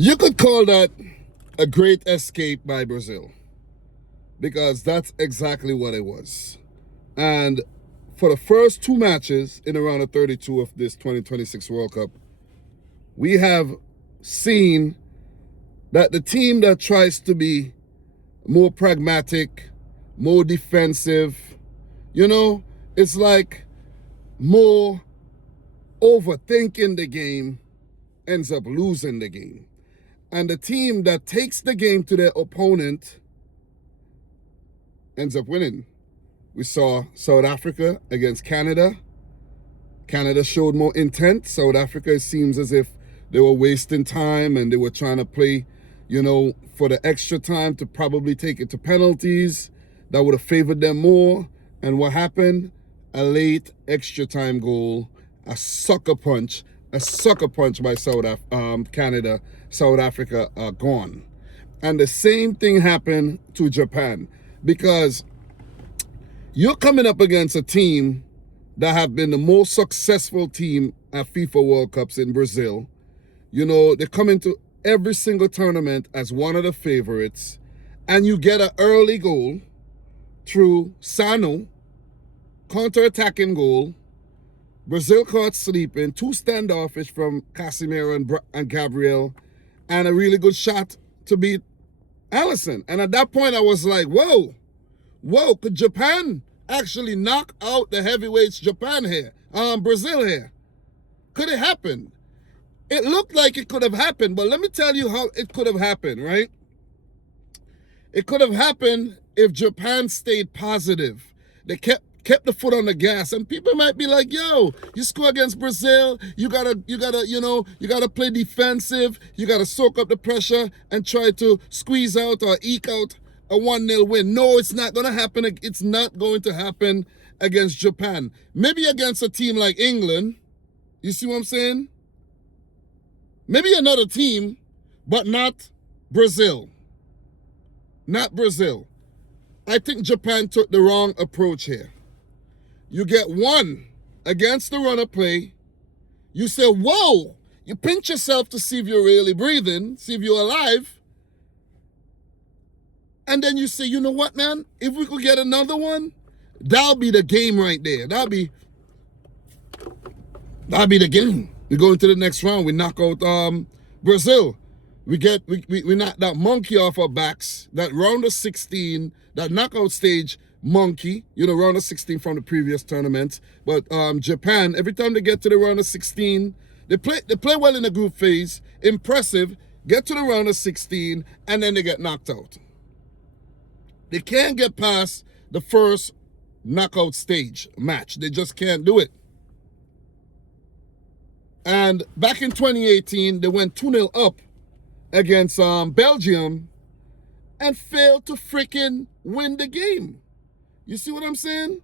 You could call that a great escape by Brazil because that's exactly what it was. And for the first two matches in the round of 32 of this 2026 World Cup, we have seen that the team that tries to be more pragmatic, more defensive, it's like more overthinking the game ends up losing the game. And the team that takes the game to their opponent ends up winning. We saw South Africa against Canada. Canada showed more intent. South Africa, it seems as if they were wasting time and they were trying to play, for the extra time to probably take it to penalties. That would have favored them more. And what happened? A late extra time goal, a sucker punch by Canada. South Africa are gone. And the same thing happened to Japan, because you're coming up against a team that have been the most successful team at FIFA World Cups in Brazil. They come into every single tournament as one of the favorites, and you get an early goal through Sano, counter-attacking goal. Brazil caught sleeping, two standoffish from Casemiro and Gabriel, and a really good shot to beat Allison. And at that point, I was like, whoa, could Japan actually knock out the heavyweights Brazil here? Could it happen? It looked like it could have happened, but let me tell you how it could have happened, right? It could have happened if Japan stayed positive. They kept the foot on the gas, and people might be like, yo, you score against Brazil, you gotta play defensive, you gotta soak up the pressure and try to squeeze out or eke out a 1-0 win. No, it's not gonna happen. It's not going to happen against Japan. Maybe against a team like England. You see what I'm saying? Maybe another team, but not Brazil. Not Brazil. I think Japan took the wrong approach here. You get one against the run of play. You say, whoa, you pinch yourself to see if you're really breathing, see if you're alive. And then you say, you know what, man? If we could get another one, that'll be the game right there. That'll be the game. We go into the next round. We knock out Brazil. We knock that monkey off our backs. That round of 16, that knockout stage monkey, round of 16 from the previous tournament. But Japan, every time they get to the round of 16, they play well in the group phase, impressive, get to the round of 16, and then they get knocked out. They can't get past the first knockout stage match. They just can't do it. And back in 2018, they went 2-0 up against Belgium and failed to freaking win the game. You see what I'm saying?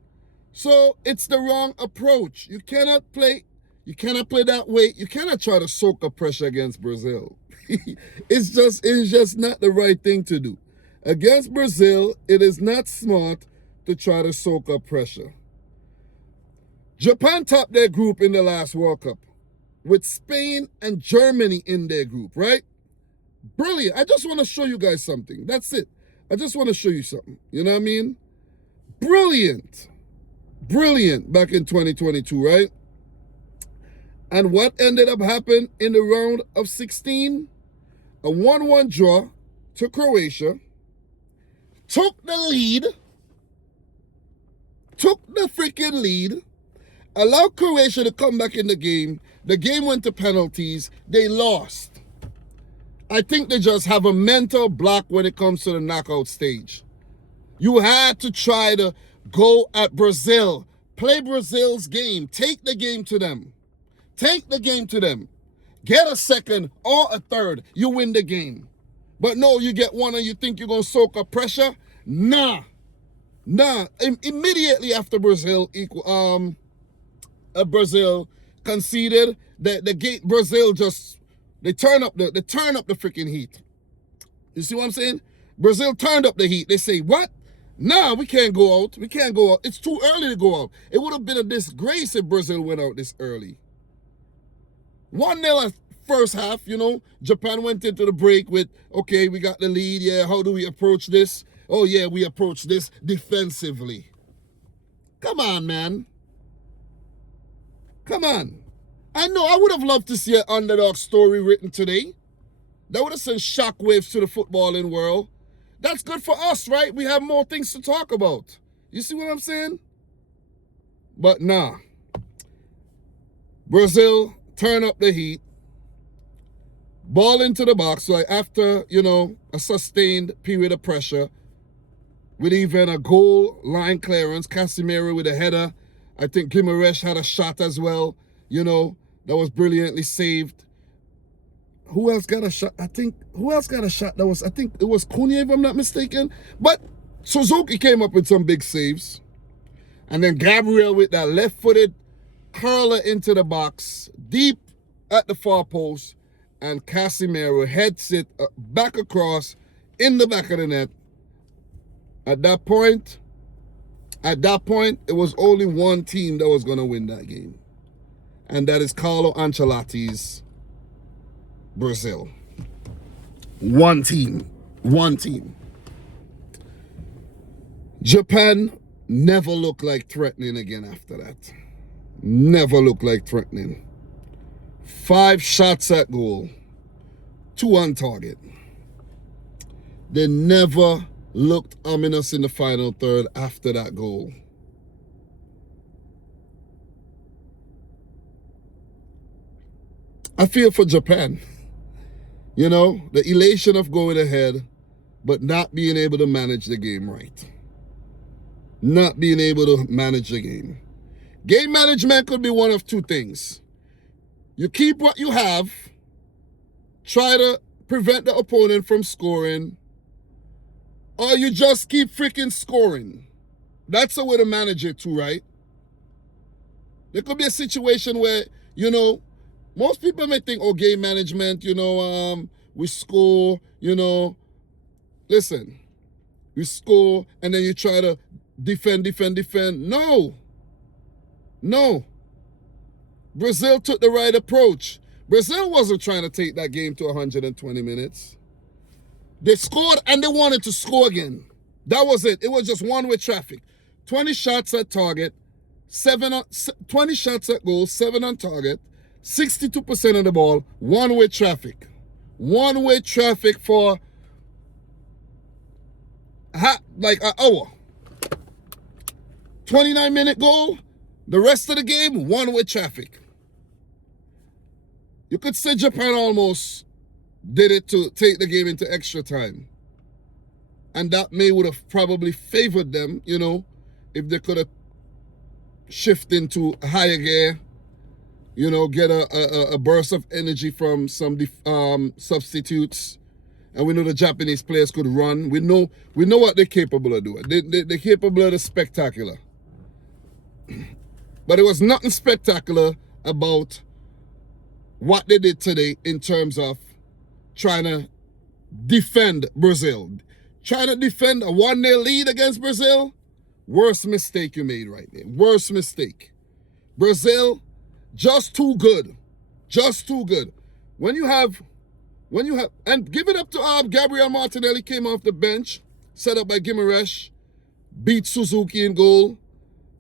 So it's the wrong approach. You cannot play that way. You cannot try to soak up pressure against Brazil. It's just not the right thing to do. Against Brazil, it is not smart to try to soak up pressure. Japan topped their group in the last World Cup with Spain and Germany in their group, right? Brilliant. I just want to show you guys something. That's it. I just want to show you something. You know what I mean? Brilliant. Brilliant back in 2022, right? And what ended up happening in the round of 16? A 1-1 draw to Croatia. Took the freaking lead. Allowed Croatia to come back in the game. The game went to penalties. They lost. I think they just have a mental block when it comes to the knockout stage. You had to try to go at Brazil. Play Brazil's game. Take the game to them. Take the game to them. Get a second or a third. You win the game. But no, you get one and you think you're going to soak up pressure? Nah. Immediately after Brazil conceded, Brazil just they turn up the freaking heat. You see what I'm saying? Brazil turned up the heat. They say, what? Nah, we can't go out. We can't go out. It's too early to go out. It would have been a disgrace if Brazil went out this early. 1-0 at first half, you know, Japan went into the break with, okay, we got the lead. Yeah, how do we approach this? Oh, yeah, we approach this defensively. Come on, man. Come on. I know I would have loved to see an underdog story written today. That would have sent shockwaves to the footballing world. That's good for us, right? We have more things to talk about. You see what I'm saying? But nah. Brazil turn up the heat. Ball into the box. So after, you know, a sustained period of pressure, with even a goal line clearance, Casemiro with a header. I think Guimaraes had a shot as well, you know, that was brilliantly saved. Who else got a shot? Who else got a shot? I think it was Cunha, if I'm not mistaken. But Suzuki came up with some big saves. And then Gabriel with that left-footed curler into the box, deep at the far post. And Casemiro heads it back across in the back of the net. At that point, it was only one team that was going to win that game. And that is Carlo Ancelotti's Brazil. One team. Japan never looked like threatening again after that. Never looked like threatening. 5 shots at goal. 2 on target. They never looked ominous in the final third after that goal. I feel for Japan. You know, the elation of going ahead, but not being able to manage the game right. Not being able to manage the game. Game management could be one of 2 things. You keep what you have, try to prevent the opponent from scoring, or you just keep freaking scoring. That's the way to manage it too, right? There could be a situation where, you know, most people may think, oh, game management, you know, we score, you know. Listen, we score and then you try to defend. No. Brazil took the right approach. Brazil wasn't trying to take that game to 120 minutes. They scored and they wanted to score again. That was it. It was just one-way traffic. 20 shots at target, 20 shots at goal, 7 on target, 62% of the ball, one-way traffic. One-way traffic for like an hour. 29-minute goal, the rest of the game, one-way traffic. You could say Japan almost did it to take the game into extra time. And that would have probably favored them, you know, if they could have shifted into a higher gear, you know, get a burst of energy from some substitutes. And we know the Japanese players could run. We know what they're capable of doing. They're capable of the spectacular. But it was nothing spectacular about what they did today in terms of trying to defend Brazil. Trying to defend a 1-0 lead against Brazil, worst mistake you made right there. Worst mistake. Brazil, just too good. Just too good. When you have, and give it up to Gabriel Martinelli, came off the bench, set up by Guimaraes, beat Suzuki in goal.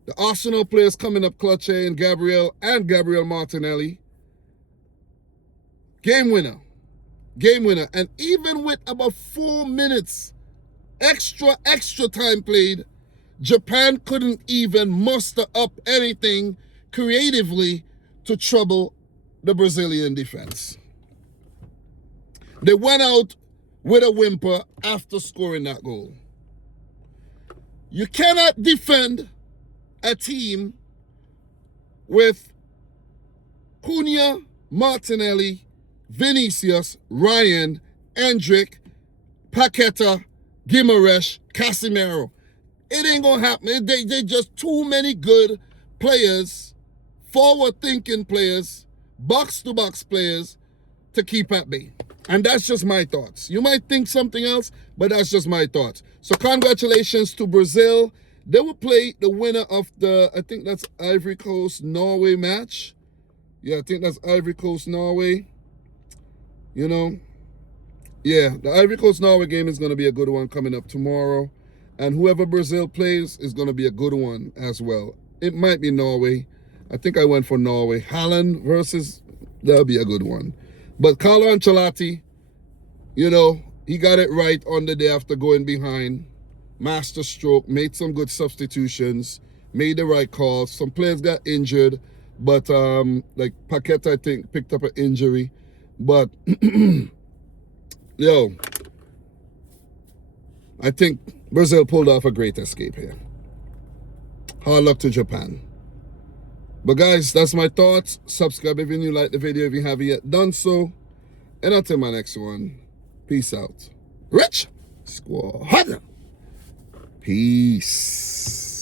The Arsenal players coming up clutch and Gabriel Martinelli. Game winner. And even with about 4 minutes extra time played, Japan couldn't even muster up anything creatively to trouble the Brazilian defense. They went out with a whimper after scoring that goal. You cannot defend a team with Cunha, Martinelli, Vinicius, Ryan, Endrick, Paqueta, Guimaraes, Casemiro. It ain't gonna happen. They just too many good players, forward-thinking players, box-to-box players to keep at bay. And that's just my thoughts. You might think something else, but that's just my thoughts. So congratulations to Brazil. They will play the winner of the, I think that's Ivory Coast-Norway match. Yeah, I think that's Ivory Coast-Norway. You know, yeah, the Ivory Coast Norway game is going to be a good one coming up tomorrow. And whoever Brazil plays is going to be a good one as well. It might be Norway. I think I went for Norway. Holland versus, that'll be a good one. But Carlo Ancelotti, you know, he got it right on the day after going behind. Master stroke, made some good substitutions, made the right calls. Some players got injured, but like Paqueta, I think, picked up an injury. But, yo, I think Brazil pulled off a great escape here. Hard luck to Japan. But guys, that's my thoughts. Subscribe if you like the video if you haven't yet done so. And until my next one, peace out. Rich Squad. Peace.